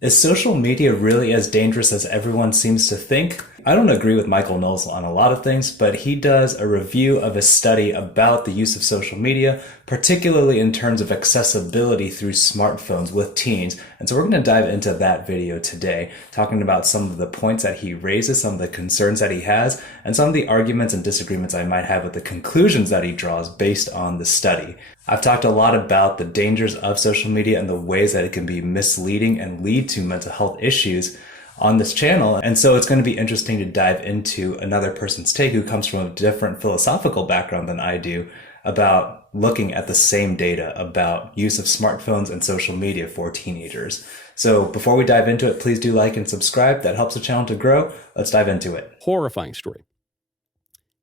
Is social media really as dangerous as everyone seems to think? I don't agree with Michael Knowles on a lot of things, but he does a review of a study about the use of social media, particularly in terms of accessibility through smartphones with teens. And so we're going to dive into that video today, talking about some of the points that he raises, some of the concerns that he has, and some of the arguments and disagreements I might have with the conclusions that he draws based on the study. I've talked a lot about the dangers of social media and the ways that it can be misleading and lead to mental health issues on this channel. And so it's going to be interesting to dive into another person's take who comes from a different philosophical background than I do about looking at the same data about use of smartphones and social media for teenagers. So before we dive into it, please do like and subscribe. That helps the channel to grow. Let's dive into it. Horrifying story.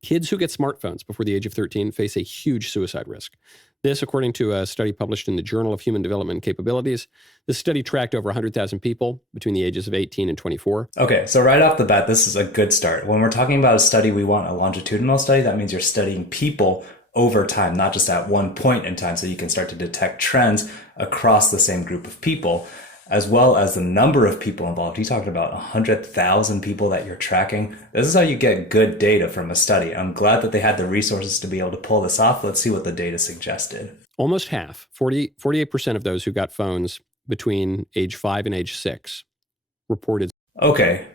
Kids who get smartphones before the age of 13 face a huge suicide risk. This, according to a study published in the Journal of Human Development and Capabilities. This study tracked over 100,000 people between the ages of 18 and 24. Okay, so right off the bat, this is a good start. When we're talking about a study, we want a longitudinal study. That means you're studying people over time, not just at one point in time, so you can start to detect trends across the same group of people, as well as the number of people involved. You talked about 100,000 people that you're tracking. This is how you get good data from a study. I'm glad that they had the resources to be able to pull this off. Let's see what the data suggested. Almost half, 48% of those who got phones between age 5 and age 6 reported. Okay,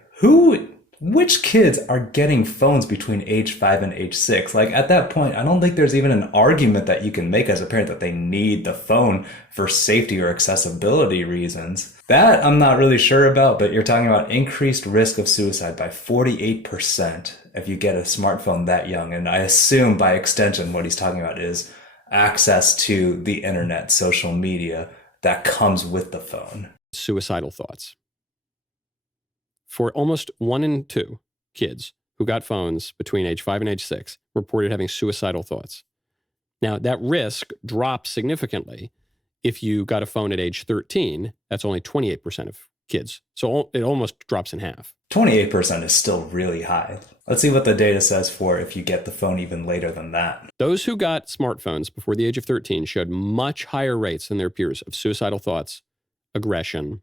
which kids are getting phones between age 5 and age 6? Like at that point, I don't think there's even an argument that you can make as a parent that they need the phone for safety or accessibility reasons. That I'm not really sure about, but you're talking about increased risk of suicide by 48% if you get a smartphone that young. And I assume by extension, what he's talking about is access to the internet, social media that comes with the phone. Suicidal thoughts. For almost 1 in 2 kids who got phones between age 5 and age 6 reported having suicidal thoughts. Now, that risk drops significantly if you got a phone at age 13. That's only 28% of kids. So it almost drops in half. 28% is still really high. Let's see what the data says for if you get the phone even later than that. Those who got smartphones before the age of 13 showed much higher rates than their peers of suicidal thoughts, aggression,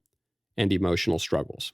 and emotional struggles.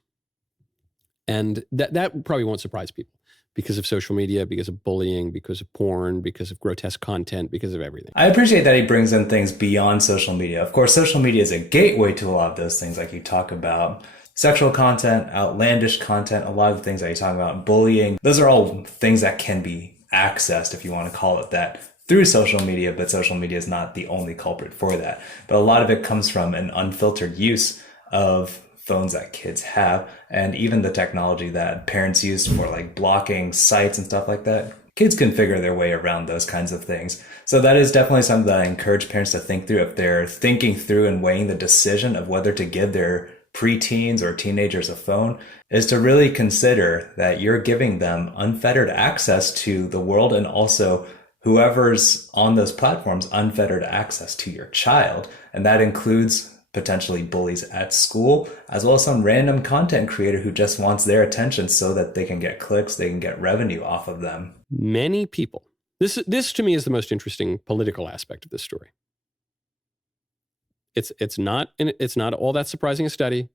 And that probably won't surprise people because of social media, because of bullying, because of porn, because of grotesque content, because of everything. I appreciate that he brings in things beyond social media. Of course, social media is a gateway to a lot of those things like you talk about. Sexual content, outlandish content, a lot of the things that you talk about, bullying. Those are all things that can be accessed, if you want to call it that, through social media, but social media is not the only culprit for that. But a lot of it comes from an unfiltered use of phones that kids have, and even the technology that parents use for like blocking sites and stuff like that. Kids can figure their way around those kinds of things. So that is definitely something that I encourage parents to think through if they're thinking through and weighing the decision of whether to give their preteens or teenagers a phone, is to really consider that you're giving them unfettered access to the world, and also whoever's on those platforms unfettered access to your child. And that includes potentially bullies at school, as well as some random content creator who just wants their attention so that they can get clicks, they can get revenue off of them. Many people. This to me is the most interesting political aspect of this story. It's not all that surprising a study.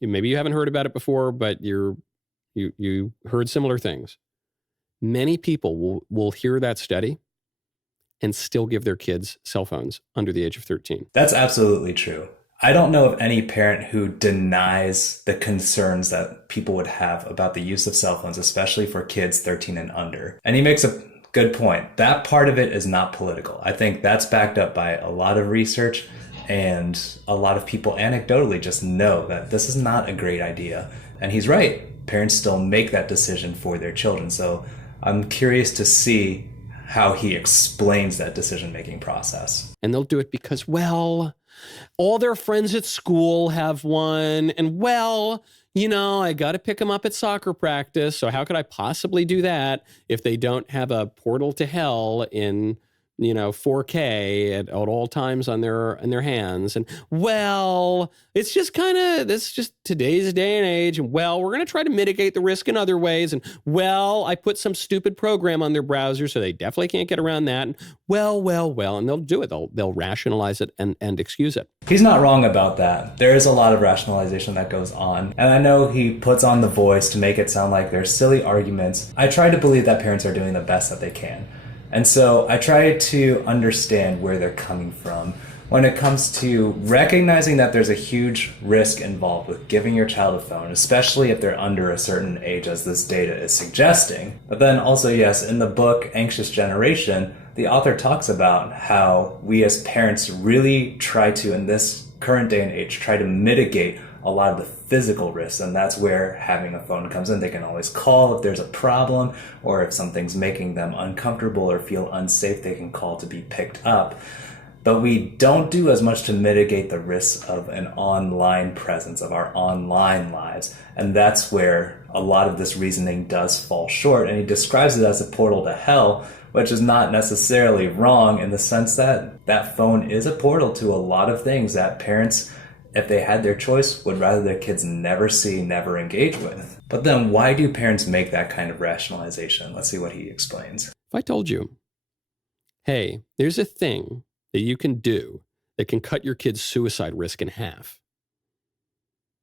Maybe you haven't heard about it before, but you heard similar things. Many people will hear that study and still give their kids cell phones under the age of 13. That's absolutely true. I don't know of any parent who denies the concerns that people would have about the use of cell phones, especially for kids 13 and under. And he makes a good point. That part of it is not political. I think that's backed up by a lot of research, and a lot of people anecdotally just know that this is not a great idea. And he's right. Parents still make that decision for their children. So I'm curious to see how he explains that decision-making process. And they'll do it because, well, all their friends at school have one, and well, I got to pick them up at soccer practice, so how could I possibly do that if they don't have a portal to hell in 4K at all times on their hands. And it's just today's day and age. And we're going to try to mitigate the risk in other ways. And I put some stupid program on their browser, so they definitely can't get around that. And and they'll do it. They'll rationalize it and excuse it. He's not wrong about that. There is a lot of rationalization that goes on. And I know he puts on the voice to make it sound like there's silly arguments. I try to believe that parents are doing the best that they can. And so I try to understand where they're coming from when it comes to recognizing that there's a huge risk involved with giving your child a phone, especially if they're under a certain age, as this data is suggesting. But then also, yes, in the book, Anxious Generation, the author talks about how we as parents really try to, in this current day and age, try to mitigate a lot of the physical risks, and that's where having a phone comes in. They can always call if there's a problem, or if something's making them uncomfortable or feel unsafe, they can call to be picked up. But we don't do as much to mitigate the risks of an online presence, of our online lives. And that's where a lot of this reasoning does fall short. And he describes it as a portal to hell, which is not necessarily wrong, in the sense that that phone is a portal to a lot of things that parents, if they had their choice, would rather their kids never see, never engage with. But then why do parents make that kind of rationalization? Let's see what he explains. If I told you, hey, there's a thing that you can do that can cut your kid's suicide risk in half.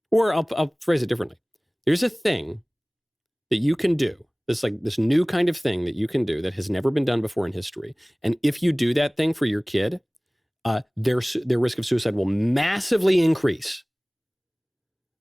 Or I'll phrase it differently. There's a thing that you can do, this new kind of thing that you can do that has never been done before in history. And if you do that thing for your kid, their risk of suicide will massively increase.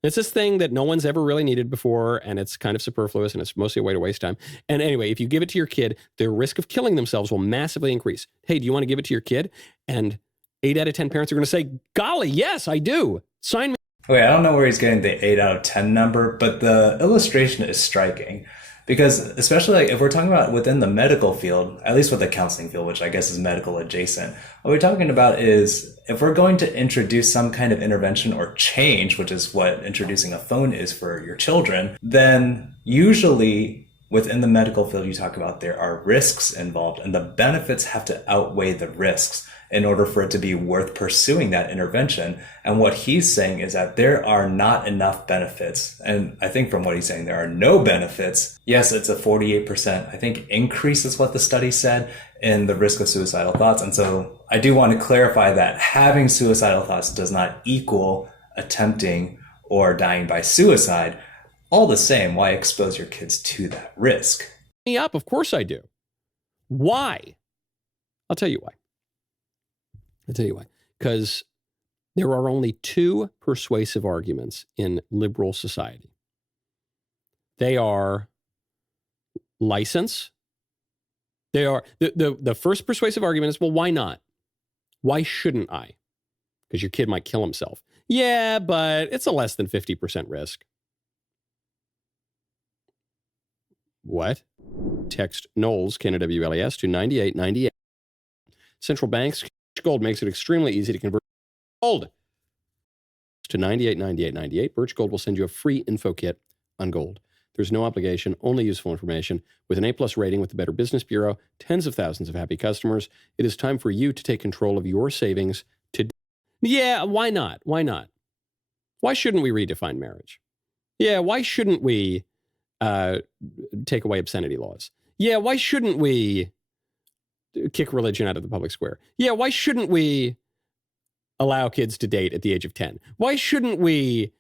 It's this thing that no one's ever really needed before, and it's kind of superfluous, and it's mostly a way to waste time. And anyway, if you give it to your kid, their risk of killing themselves will massively increase. Hey, do you want to give it to your kid? And 8 out of 10 parents are going to say, golly, yes, I do. Sign me. Okay, I don't know where he's getting the 8 out of 10 number, but the illustration is striking. Because especially if we're talking about within the medical field, at least with the counseling field, which I guess is medical adjacent, what we're talking about is if we're going to introduce some kind of intervention or change, which is what introducing a phone is for your children, then usually within the medical field, you talk about there are risks involved, and the benefits have to outweigh the risks in order for it to be worth pursuing that intervention. And what he's saying is that there are not enough benefits. And I think from what he's saying, there are no benefits. Yes, it's a 48%, I think, increase is what the study said in the risk of suicidal thoughts. And so I do want to clarify that having suicidal thoughts does not equal attempting or dying by suicide. All the same, why expose your kids to that risk? Me up, of course I do. Why? I'll tell you why. Because there are only 2 persuasive arguments in liberal society. They are license. They are the first persuasive argument is, well, why not? Why shouldn't I? Because your kid might kill himself. Yeah, but it's a less than 50% risk. What? Text Knowles, Knowles, to 9898. Central banks, Gold makes it extremely easy to convert gold to 989898. Birch Gold will send you a free info kit on gold. There's no obligation, only useful information. With an A+ rating with the Better Business Bureau, tens of thousands of happy customers, it is time for you to take control of your savings today. Yeah, why not? Why not? Why shouldn't we redefine marriage? Yeah, why shouldn't we take away obscenity laws? Yeah, why shouldn't we kick religion out of the public square? Yeah, why shouldn't we allow kids to date at the age of 10? Why shouldn't we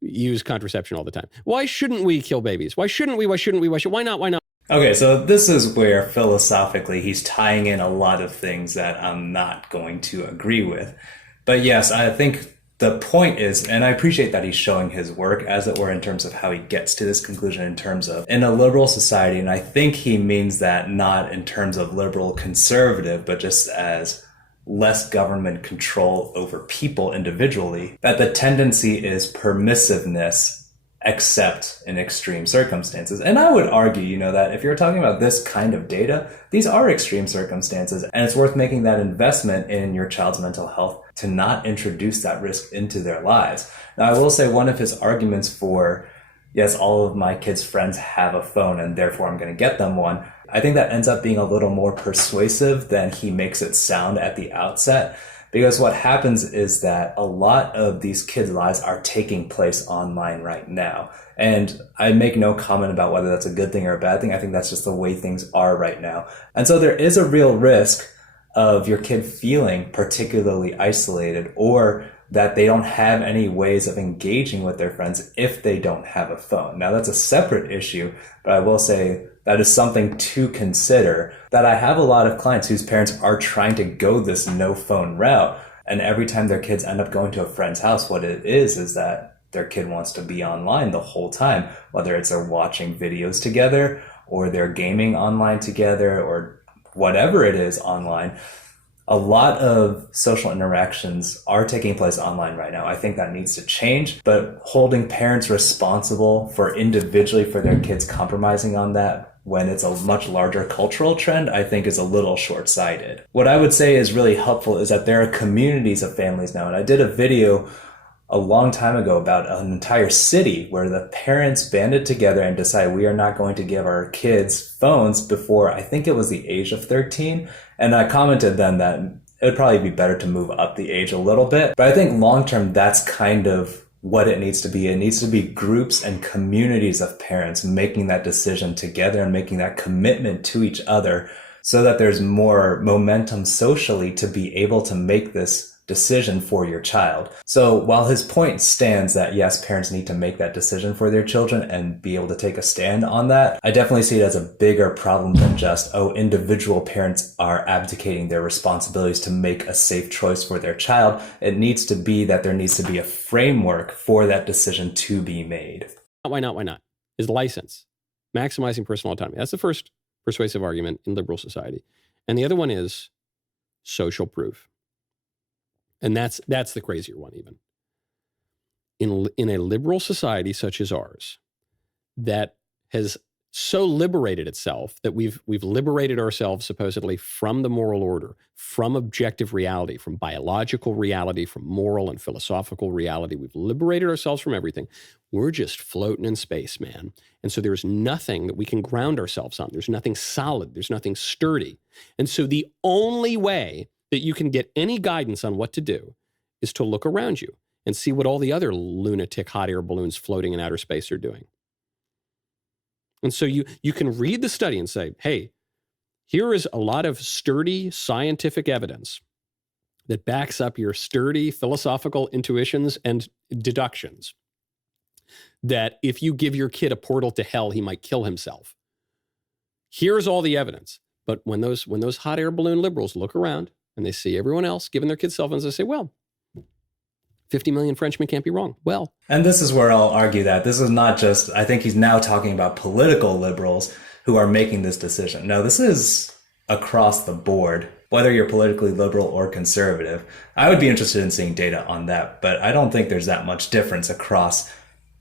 use contraception all the time? Why shouldn't we kill babies? Why shouldn't we? Why not? Why not? Okay, so this is where philosophically he's tying in a lot of things that I'm not going to agree with. But yes, I think the point is, and I appreciate that he's showing his work, as it were, in terms of how he gets to this conclusion in terms of in a liberal society. And I think he means that not in terms of liberal conservative, but just as less government control over people individually, that the tendency is permissiveness except in extreme circumstances. And I would argue, that if you're talking about this kind of data, these are extreme circumstances, and it's worth making that investment in your child's mental health to not introduce that risk into their lives. Now, I will say one of his arguments for, yes, all of my kids' friends have a phone and therefore I'm going to get them one. I think that ends up being a little more persuasive than he makes it sound at the outset. Because what happens is that a lot of these kids' lives are taking place online right now. And I make no comment about whether that's a good thing or a bad thing. I think that's just the way things are right now. And so there is a real risk of your kid feeling particularly isolated, or that they don't have any ways of engaging with their friends if they don't have a phone. Now, that's a separate issue, but I will say that is something to consider, that I have a lot of clients whose parents are trying to go this no phone route. And every time their kids end up going to a friend's house, what it is that their kid wants to be online the whole time, whether it's they're watching videos together or they're gaming online together or whatever it is online. A lot of social interactions are taking place online right now. I think that needs to change, but holding parents responsible for individually for their kids compromising on that when it's a much larger cultural trend, I think is a little short-sighted. What I would say is really helpful is that there are communities of families now. And I did a video a long time ago about an entire city where the parents banded together and decided we are not going to give our kids phones before, I think it was the age of 13. And I commented then that it would probably be better to move up the age a little bit. But I think long-term, that's kind of what it needs to be. It needs to be groups and communities of parents making that decision together and making that commitment to each other so that there's more momentum socially to be able to make this decision for your child. So while his point stands that yes, parents need to make that decision for their children and be able to take a stand on that, I definitely see it as a bigger problem than just, individual parents are abdicating their responsibilities to make a safe choice for their child. It needs to be that there needs to be a framework for that decision to be made. Why not? Why not? Is license, maximizing personal autonomy. That's the first persuasive argument in liberal society. And the other one is social proof. And that's the crazier one even. In a liberal society such as ours, that has so liberated itself that we've liberated ourselves supposedly from the moral order, from objective reality, from biological reality, from moral and philosophical reality. We've liberated ourselves from everything. We're just floating in space, man. And so there's nothing that we can ground ourselves on. There's nothing solid. There's nothing sturdy. And so the only way that you can get any guidance on what to do is to look around you and see what all the other lunatic hot air balloons floating in outer space are doing. And so you can read the study and say, hey, here is a lot of sturdy scientific evidence that backs up your sturdy philosophical intuitions and deductions that if you give your kid a portal to hell, he might kill himself. Here's all the evidence. But when those hot air balloon liberals look around and they see everyone else giving their kids cell phones, they say, well, 50 million Frenchmen can't be wrong. Well. And this is where I'll argue that this is not just, I think he's now talking about political liberals who are making this decision. No, this is across the board, whether you're politically liberal or conservative. I would be interested in seeing data on that, but I don't think there's that much difference across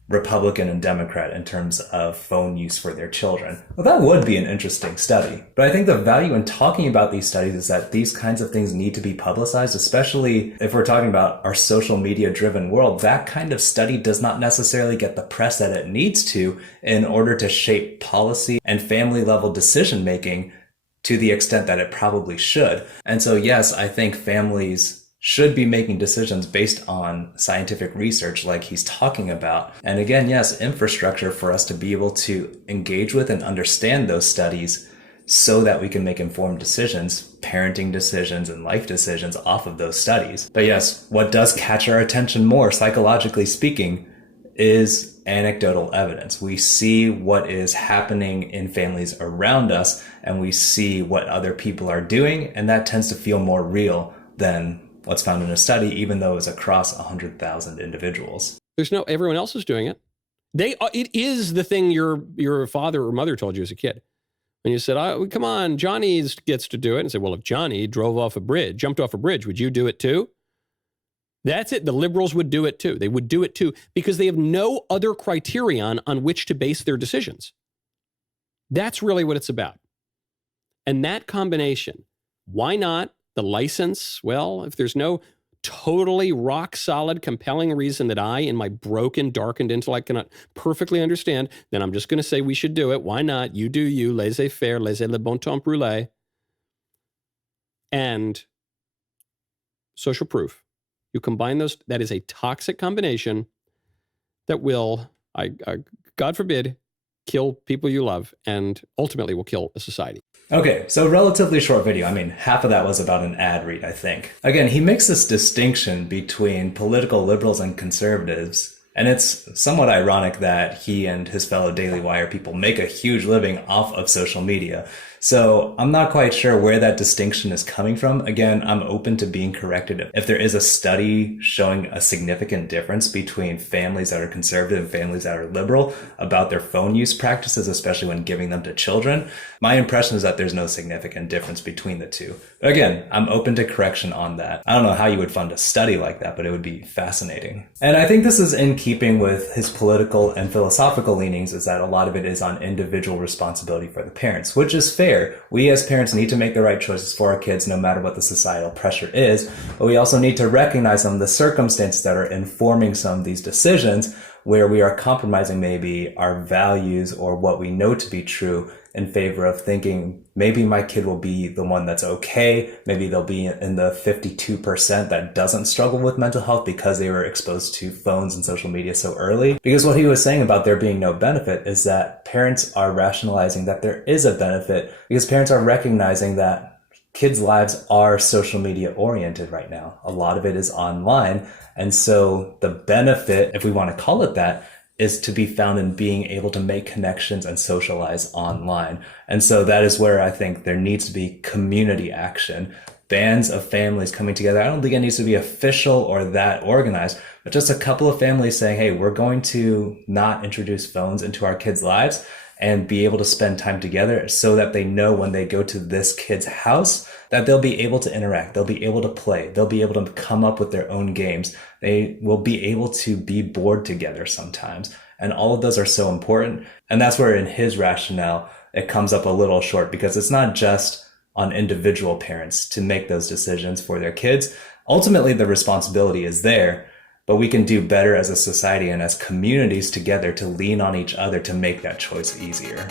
Republican and Democrat in terms of phone use for their children. Well, that would be an interesting study. But I think the value in talking about these studies is that these kinds of things need to be publicized, especially if we're talking about our social media driven world. That kind of study does not necessarily get the press that it needs to in order to shape policy and family level decision making to the extent that it probably should. And so, yes, I think families should be making decisions based on scientific research like he's talking about. And again, yes, infrastructure for us to be able to engage with and understand those studies so that we can make informed decisions, parenting decisions and life decisions off of those studies. But yes, what does catch our attention more, psychologically speaking, is anecdotal evidence. We see what is happening in families around us and we see what other people are doing, and that tends to feel more real than what's found in a study, even though it's across 100,000 individuals. Everyone else is doing it. It is the thing your father or mother told you as a kid. And you said, oh, come on, Johnny gets to do it. And said, well, if Johnny jumped off a bridge, would you do it too? That's it. The liberals would do it too. They would do it too because they have no other criterion on which to base their decisions. That's really what it's about. And that combination, why not? The license, well, if there's no totally rock solid, compelling reason that I, in my broken, darkened intellect, cannot perfectly understand, then I'm just going to say we should do it. Why not? You do you. Laissez-faire, laissez le bon temps brûler. And social proof. You combine those, that is a toxic combination that will, God forbid, kill people you love and ultimately will kill a society. Okay, so relatively short video. I mean, half of that was about an ad read, I think. Again, he makes this distinction between political liberals and conservatives. And it's somewhat ironic that he and his fellow Daily Wire people make a huge living off of social media. So I'm not quite sure where that distinction is coming from. Again, I'm open to being corrected. If there is a study showing a significant difference between families that are conservative and families that are liberal about their phone use practices, especially when giving them to children, my impression is that there's no significant difference between the two. But again, I'm open to correction on that. I don't know how you would fund a study like that, but it would be fascinating. And I think this is in keeping with his political and philosophical leanings, is that a lot of it is on individual responsibility for the parents, which is fair. We as parents need to make the right choices for our kids no matter what the societal pressure is, but we also need to recognize some of the circumstances that are informing some of these decisions where we are compromising maybe our values or what we know to be true in favor of thinking maybe my kid will be the one that's okay. Maybe they'll be in the 52% that doesn't struggle with mental health because they were exposed to phones and social media so early. Because what he was saying about there being no benefit is that parents are rationalizing that there is a benefit because parents are recognizing that kids' lives are social media oriented right now. A lot of it is online. And so the benefit, if we want to call it that, is to be found in being able to make connections and socialize online. And so that is where I think there needs to be community action, bands of families coming together. I don't think it needs to be official or that organized, but just a couple of families saying, hey, we're going to not introduce phones into our kids' lives and be able to spend time together so that they know when they go to this kid's house that they'll be able to interact, they'll be able to play, they'll be able to come up with their own games, they will be able to be bored together sometimes. And all of those are so important. And that's where in his rationale, it comes up a little short because it's not just on individual parents to make those decisions for their kids. Ultimately, the responsibility is there, but we can do better as a society and as communities together to lean on each other to make that choice easier.